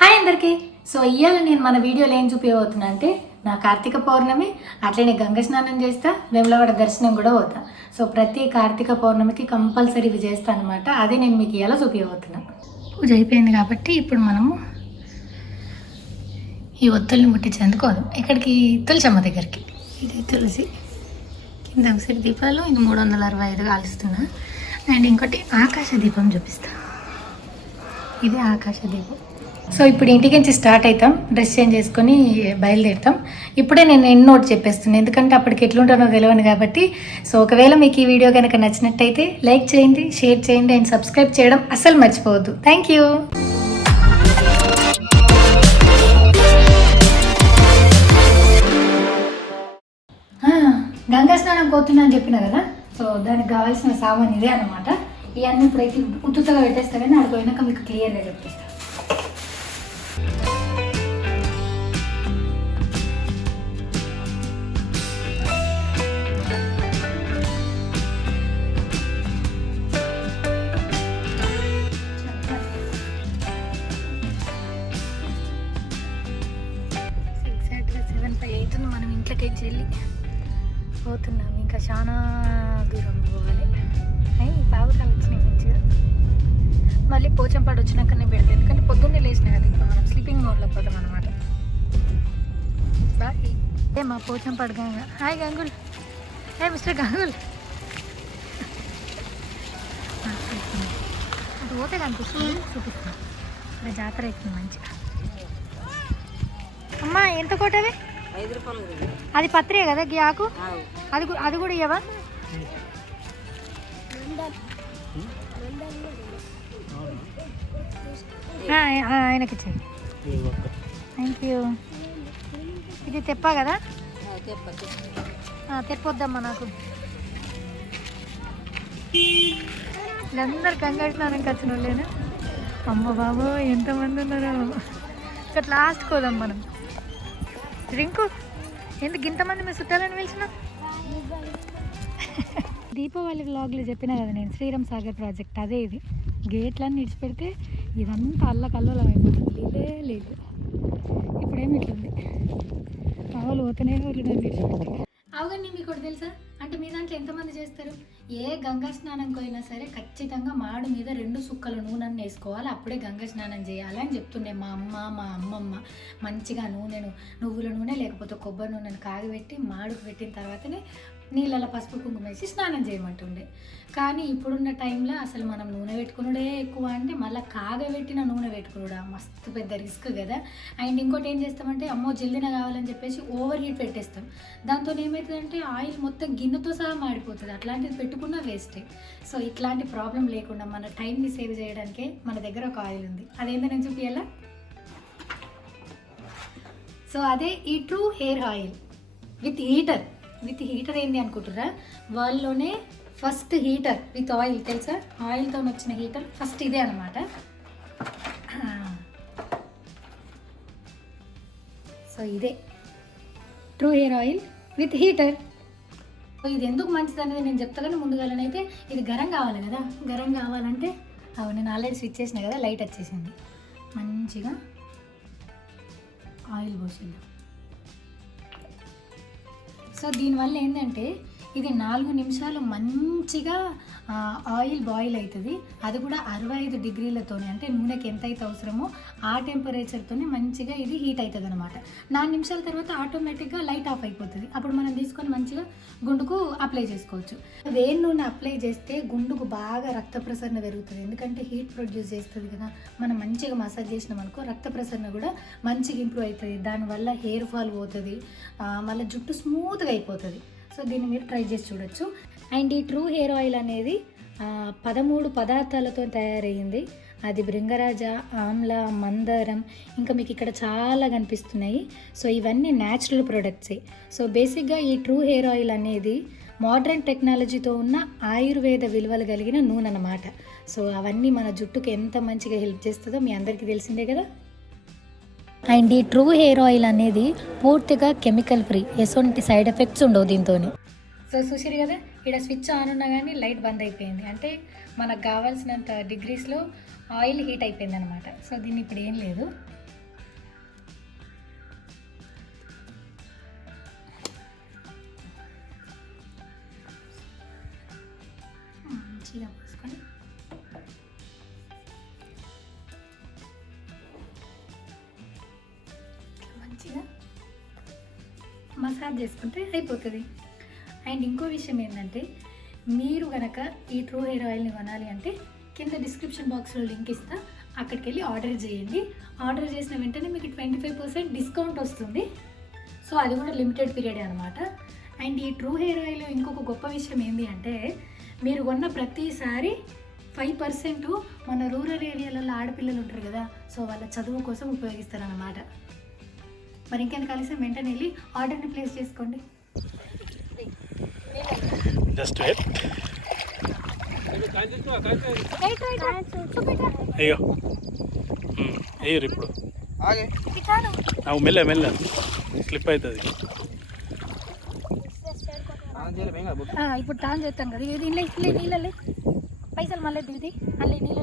Hi అందరికీ. So ఇవాళ నేను మన వీడియోలో ఏం చూపించబోతున్నా అంటే నా కార్తీక పౌర్ణమి, అట్లనే గంగ స్నానం చేస్తా, వేములవాడ దర్శనం కూడా పోతా. సో ప్రతి కార్తీక పౌర్ణమికి కంపల్సరీ ఇవి చేస్తాను అనమాట. అదే నేను మీకు ఇలా చూపించబోతున్నా. పూజ అయిపోయింది కాబట్టి ఇప్పుడు మనము ఈ ఒత్తుల్ని ముట్టించేందుకు పోదాం. ఇక్కడికి తులసమ్మ దగ్గరికి. ఇది తులసి కింద ఒకసారి దీపాలు ఇంక 365 కాలుస్తున్నా. అండ్ ఇంకోటి ఆకాశ దీపం చూపిస్తా. ఇది ఆకాశ దీపం. సో ఇప్పుడు ఇంటికి నుంచి స్టార్ట్ అవుతాం, డ్రెస్ చేంజ్ చేసుకొని బయలుదేరుతాం. ఇప్పుడే నేను ఎన్ని నోట్ చెప్పేస్తున్నాను, ఎందుకంటే అప్పటికి ఎట్లుంటానో తెలియను కాబట్టి. సో ఒకవేళ మీకు ఈ వీడియో కనుక నచ్చినట్టయితే లైక్ చేయండి, షేర్ చేయండి అండ్ సబ్స్క్రైబ్ చేయడం అస్సలు మర్చిపోవద్దు. Thank you. గంగా స్నానం పోతున్నా అని చెప్పిన కదా, సో దానికి కావాల్సిన సామాన్ ఇదే అనమాట. ఇవన్నీ ఇప్పుడైతే ఉత్తుగా పెట్టేస్తా, కానీ ఆడిపోయినాక మీకు క్లియర్గా చెప్పేస్తా. ఎగ్జాక్ట్గా 7:05 అవుతుంది. మనం ఇంట్లోకి వెళ్ళి పోతున్నాం. ఇంకా చాలా దూరం పోవాలి. అయ్యి పావుకాలు వచ్చినాయి మంచిగా. మళ్ళీ పోచంపాడు వచ్చినాకనే పెడతాయి, ఎందుకంటే పొద్దున్నే లేచినాయి కదా. ఇప్పుడు మనం స్లీపింగ్ మోడ్లో పోతాం అనమాట. బాయ్. ఏ మా పోచంపాడు గంగ. హాయ్ గంగుల్. ఏ మిస్టర్ గంగుల్. అది పోతే కనిపిస్తుంది, చూపిస్తాను. ఇక్కడ జాతర అవుతుంది మంచిగా. అమ్మా ఎంత కొట్టవే? 5 రూపాయలు. అది పత్రే కదా గ్యాకు, అది కూడా ఇవ్వవా? ఆయనకి ఇచ్చేది. Thank you. ఇది తెప్పా కదా, తెప్పొద్దమ్మా నాకు. వీళ్ళందరూ గంగా స్నానంకి వచ్చిన వాళ్ళేనా? అమ్మ బాబు ఎంతమంది ఉన్నారు. ఇక్కడ లాస్ట్ కోదాం మనం. రింకు ఎందుకు ఇంతమంది మీ చుట్టాలని పిలిచిన? దీపావళి వ్లాగ్లో చెప్పినా కదా నేను, శ్రీరామ్ సాగర్ ప్రాజెక్ట్ అదే ఇది. గేట్లన్నీ విడిచిపెడితే ఇదంతా అల్లకల్లోలం అయిపోతుంది. లేదు ఇప్పుడేమి ఇట్లుంది. కావాలి పోతేనే విడిచిపెట్టి. అవునండి, మీకు కూడా తెలుసా అంటే మీ దాంట్లో ఎంతమంది చేస్తారు? ఏ గంగా స్నానంకి అయినా సరే ఖచ్చితంగా మాడు మీద 2 సుక్కల నూనెను వేసుకోవాలి, అప్పుడే గంగా స్నానం చేయాలి అని చెప్తుండే మా అమ్మ, మా అమ్మమ్మ. మంచిగా నువ్వుల నూనె లేకపోతే కొబ్బరి నూనెను కాగబెట్టి మాడుకు పెట్టిన తర్వాతనే నీళ్ళలో పసుపు కుంకుమ వేసి స్నానం చేయమంటుండే. కానీ ఇప్పుడున్న టైంలో అసలు మనం నూనె పెట్టుకునుడే ఎక్కువ, అంటే మళ్ళీ కాగబెట్టిన నూనె పెట్టుకునుడా మస్తు పెద్ద రిస్క్ కదా. అండ్ ఇంకోటి ఏం చేస్తామంటే అమ్మో జల్దిన కావాలని చెప్పేసి ఓవర్ హీట్ పెట్టేస్తాం. దాంతో ఏమవుతుందంటే ఆయిల్ మొత్తం గిన్నెతో సహా మాడిపోతుంది. అట్లాంటిది పెట్టుకున్నా వేస్టే. సో ఇట్లాంటి ప్రాబ్లం లేకుండా మన టైంని సేవ్ చేయడానికే మన దగ్గర ఒక ఆయిల్ ఉంది. అదేందో నేను చూపించాలా. సో అదే ఈ true hair oil with heater. With heater ఏంది అనుకుంటురా? వాళ్ళలోనే ఫస్ట్ హీటర్ విత్ ఆయిల్, తెలుసా? ఆయిల్తో వచ్చిన హీటర్ ఫస్ట్ ఇదే అనమాట. సో ఇదే true hair oil with heater. So ఇది ఎందుకు మంచిది అనేది నేను చెప్తా, కానీ ముందుగానైతే ఇది గరం కావాలి కదా. గరం కావాలంటే నేను ఆల్రెడీ స్విచ్ చేసిన కదా, లైట్ వచ్చేసింది. మంచిగా ఆయిల్ పోసింది. సో దీనివల్ల ఏంటంటే ఇది 4 నిమిషాలు మంచిగా ఆయిల్ బాయిల్ అవుతుంది. అది కూడా 65 డిగ్రీలతోనే, అంటే నూనెకి ఎంత అయితే అవసరమో ఆ టెంపరేచర్తోనే మంచిగా ఇది హీట్ అవుతుంది అనమాట. 4 నిమిషాల తర్వాత ఆటోమేటిక్గా లైట్ ఆఫ్ అయిపోతుంది. అప్పుడు మనం తీసుకొని మంచిగా గుండుకు అప్లై చేసుకోవచ్చు. వేడి నూనె అప్లై చేస్తే గుండుకు బాగా రక్త ప్రసరణ పెరుగుతుంది, ఎందుకంటే హీట్ ప్రొడ్యూస్ చేస్తుంది కదా. మనం మంచిగా మసాజ్ చేసినాం అనుకో రక్త ప్రసరణ కూడా మంచిగా ఇంప్రూవ్ అవుతుంది. దానివల్ల హెయిర్ ఫాల్ పోతుంది, మళ్ళీ జుట్టు స్మూత్గా అయిపోతుంది. సో దీన్ని మీరు ట్రై చేసి చూడొచ్చు. అండ్ ఈ ట్రూ హెయిర్ ఆయిల్ అనేది 13 పదార్థాలతో తయారయ్యింది. అది భృంగరాజ, ఆమ్ల, మందారం, ఇంకా మీకు ఇక్కడ చాలా కనిపిస్తున్నాయి. సో ఇవన్నీ న్యాచురల్ ప్రొడక్ట్సే. సో బేసిక్గా ఈ ట్రూ హెయిర్ ఆయిల్ అనేది మోడ్రన్ టెక్నాలజీతో ఉన్న ఆయుర్వేద విలువలు కలిగిన నూనె అన్నమాట. సో అవన్నీ మన జుట్టుకు ఎంత మంచిగా హెల్ప్ చేస్తుందో మీ అందరికీ తెలిసిందే కదా. అండ్ ఈ ట్రూ హెయిర్ ఆయిల్ అనేది పూర్తిగా కెమికల్ ఫ్రీ, ఎటువంటి సైడ్ ఎఫెక్ట్స్ ఉండవు దీంతో. సో చూసారు కదా, ఇక్కడ స్విచ్ ఆన్ ఉన్నా కానీ లైట్ బంద్ అయిపోయింది, అంటే మనకు కావాల్సినంత డిగ్రీస్లో ఆయిల్ హీట్ అయిపోయింది అనమాట. సో దీన్ని ఇప్పుడు ఏం లేదు, మసాజ్ చేసుకుంటే అయిపోతుంది. అండ్ ఇంకో విషయం ఏంటంటే మీరు కనుక ఈ ట్రూ హెయిర్ ఆయిల్ని కొనాలి అంటే కింద డిస్క్రిప్షన్ బాక్స్లో లింక్ ఇస్తా, అక్కడికి వెళ్ళి ఆర్డర్ చేయండి. ఆర్డర్ చేసిన వెంటనే మీకు 25% డిస్కౌంట్ వస్తుంది. సో అది కూడా లిమిటెడ్ పీరియడే అనమాట. అండ్ ఈ ట్రూ హెయిర్ ఆయిల్ ఇంకొక గొప్ప విషయం ఏంటి అంటే మీరు కొన్న ప్రతిసారి 5% మన రూరల్ ఏరియాలలో ఆడపిల్లలు ఉంటారు కదా, సో వాళ్ళ చదువు కోసం ఉపయోగిస్తారన్నమాట. మరి ఇంకెందుకు కలిసి వెంటనే వెళ్ళి ఆర్డర్ని ప్లేస్ చేసుకోండి. Just wait. అయ్యో అయ్యారు ఇప్పుడు మెల్ల మెల్ల స్లిప్ అవుతుంది. ఇప్పుడు టాన్ చేస్తాం కదా, ఇది ఇంట్లో ఇట్లే నీళ్ళలే పైసలు మళ్ళీ దిగుది మళ్ళీ నీళ్ళు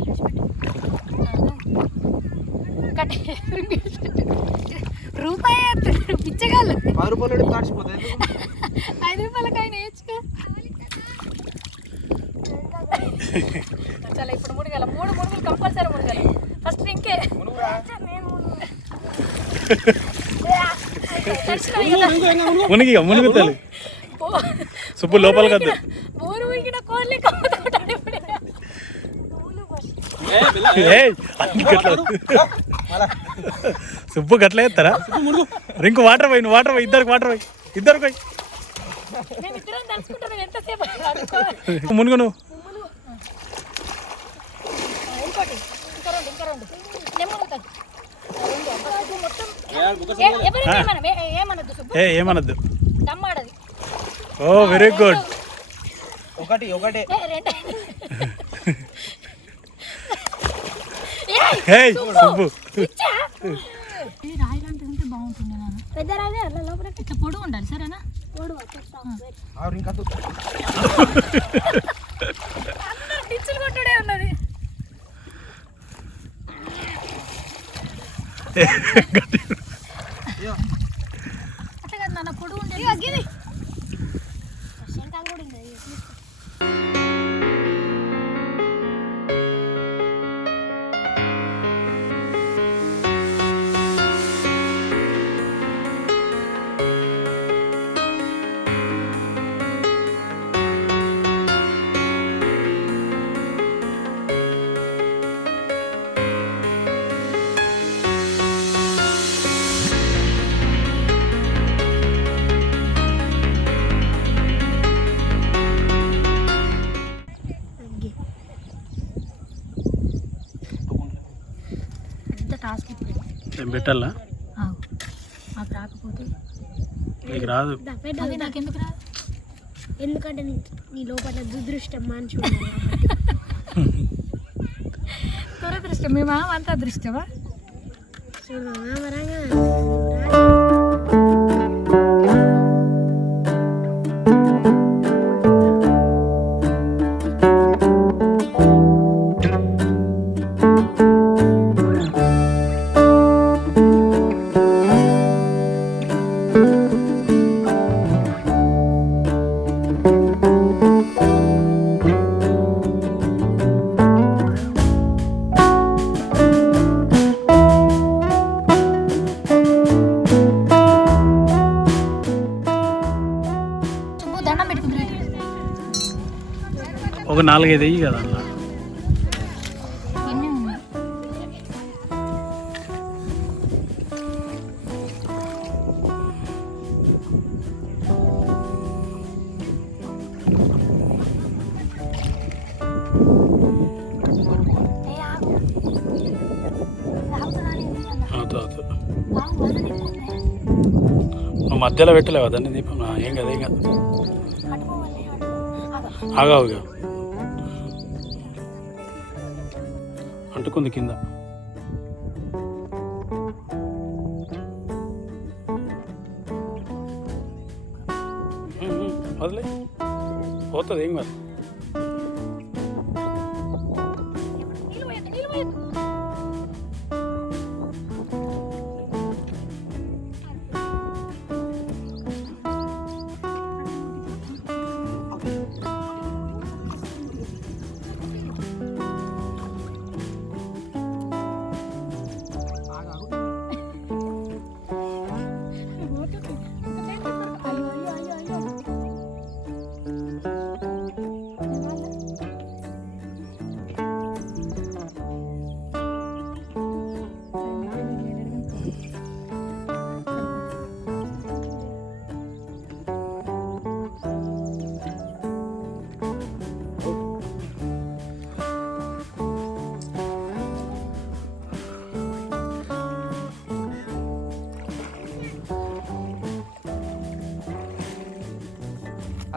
విడిచిపెట్టి రూపాయి పిచ్చగాళ్ళు 10 రూపాయలు 5 రూపాయలకి ఆయన వేయచ్చుగా. చాలా ఇప్పుడు మునగాల 3 మునుగులు కంపల్సరీ మునగాలి. ఫస్ట్ ఇంకే మునుగుతాలి సుబ్బు లోపలికి వద్దు. బోరు మునిగిన కోళ్ళి సుబ్బు గట్ల వేస్తారా? ఇంకో వాటర్ పోయి వాటర్ పోయి ఇద్దరికి వాటర్ పోయి ఇద్దరికి పోయి మునుగు నువ్వు. ఏమనద్దు. ఓ వెరీ గుడ్. ఒకటి సుబ్బు రాయి లాంటిది ఉంటే బాగుంటుంది. పెద్ద రాయి లోపల ఇట్లా పొడుగు ఉండాలి సరేనా? పిచ్చులు కొట్టుడే ఉన్నది. అట్లా కదా నాన్న పొడుగు ఉండేది. ఏం పెట్టాలా? మాకు రాకపోతే నీకు రాదు. అది నాకెందుకు రాదు? ఎందుకంటే నీ లోపల దురదృష్టం మనిషి దురదృష్టం. మీ మామ అంత అదృష్టమా? చూడు మామరాగా ఒక 4-5 అయ్యి కదా అలా. నువ్వు మధ్యలో పెట్టలేవా దాన్ని దీపం? ఏం కదా ఏం కాదు. ఆగావుగా అంటుకుంది కింద. వదిలే పోతుంది ఏం కాదు.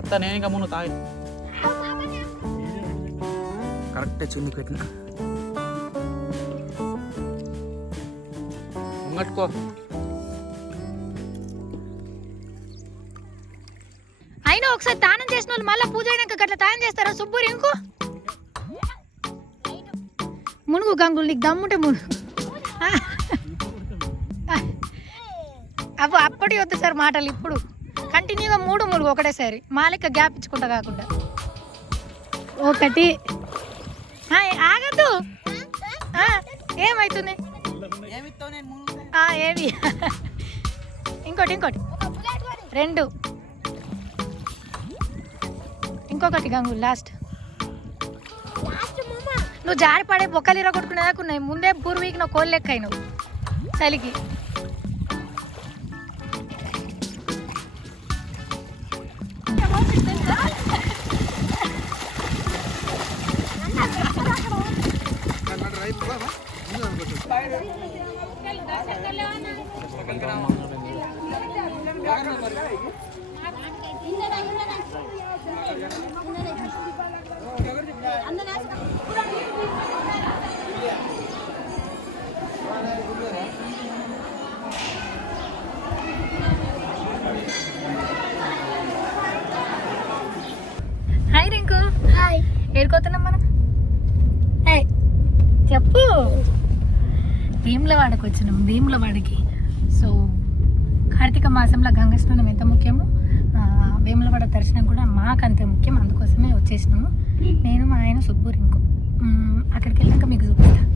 అత్త నేను ఇంకా ముందు తాగి కరెక్ట్ చున్ని పెట్టిన ముంగట్టుకో. అయినా ఒకసారి దానం చేసిన వాళ్ళు మళ్ళీ పూజ అయినాక గట్ల తానం చేస్తారా సుబ్బూరి ఇంకో మునుగు గంగులు నీకు దమ్ముంటే మునుగు అప్పుడు అప్పటి వద్దు సార్ మాటలు ఇప్పుడు కంటిన్యూగా 3 మునుగు ఒకటేసారి మా లెక్క గ్యాప్ ఇచ్చుకుంటా కాకుండా ఒకటి ఆగద్దు ఏమవుతుంది ఏమి ఇంకోటి 2 ఇంకొకటి గంగు లాస్ట్ నువ్వు జారి పడే బొక్కలు ఇరగొట్టుకునేదాకా ఉన్నాయి ముందే పూర్వీకి నువ్వు కోళ్ళు లెక్క అయినావు చలికి హాయ్ రింకు హాయ్. ఏడుకోతున్నాం మనం చెప్పు భీములవాడకు వచ్చినాం భీములవాడకి. సో కార్తీక మాసంలో గంగా స్నానం ఎంత ముఖ్యమో వేములవాడ దర్శనం కూడా మాకు అంతే ముఖ్యం. అందుకోసమే వచ్చేసినాము నేను మా ఆయన సుబ్బు రింకు. అక్కడికి వెళ్ళాక మీకు చూపిస్తాను.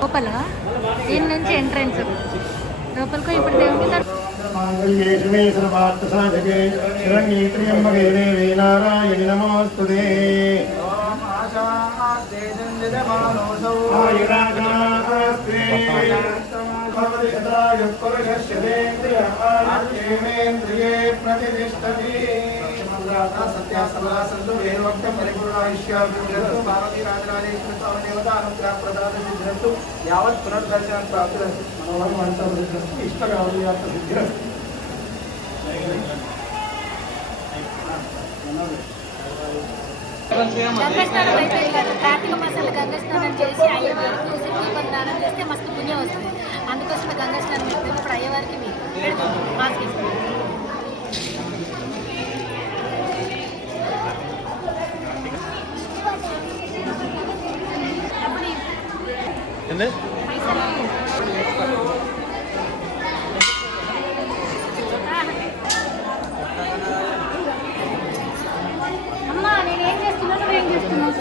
లోపల దీని నుంచి ఎంట్రన్స్ లోపలికి ఇప్పుడు దేవుని నారాయణి నమోస్తుతే ప్రతిష్టతి సత్యాసందు వేణోక్తం పరిపూర్ణాయుష్యాభివృద్ధి భారతీ రాజరాజేశ్వరస్వామిదేవతానుగ్రహప్రదానసిద్ధిరస్తు యావత్ పునర్దర్శనం ప్రాప్తిరస్తు మనోహరం అంతర్దృష్టస్తు ఇష్టకార్యార్థ సిద్ధిరస్తు. గంగా స్నానం అయిపోయింది కదా కార్తీక మాసాలు గంగా స్నానం చేసి అయ్యవారికి ఉసిరి స్నానం చేస్తే మస్తు పుణ్యం వస్తుంది. అందుకోసం గంగా స్నానం అయిపోయింది. ఇప్పుడు అయ్యవారికి మాస్క్ ఇస్తాం. అమ్మా నేనేం చేస్తున్నా నువ్వేం చేస్తున్నావు?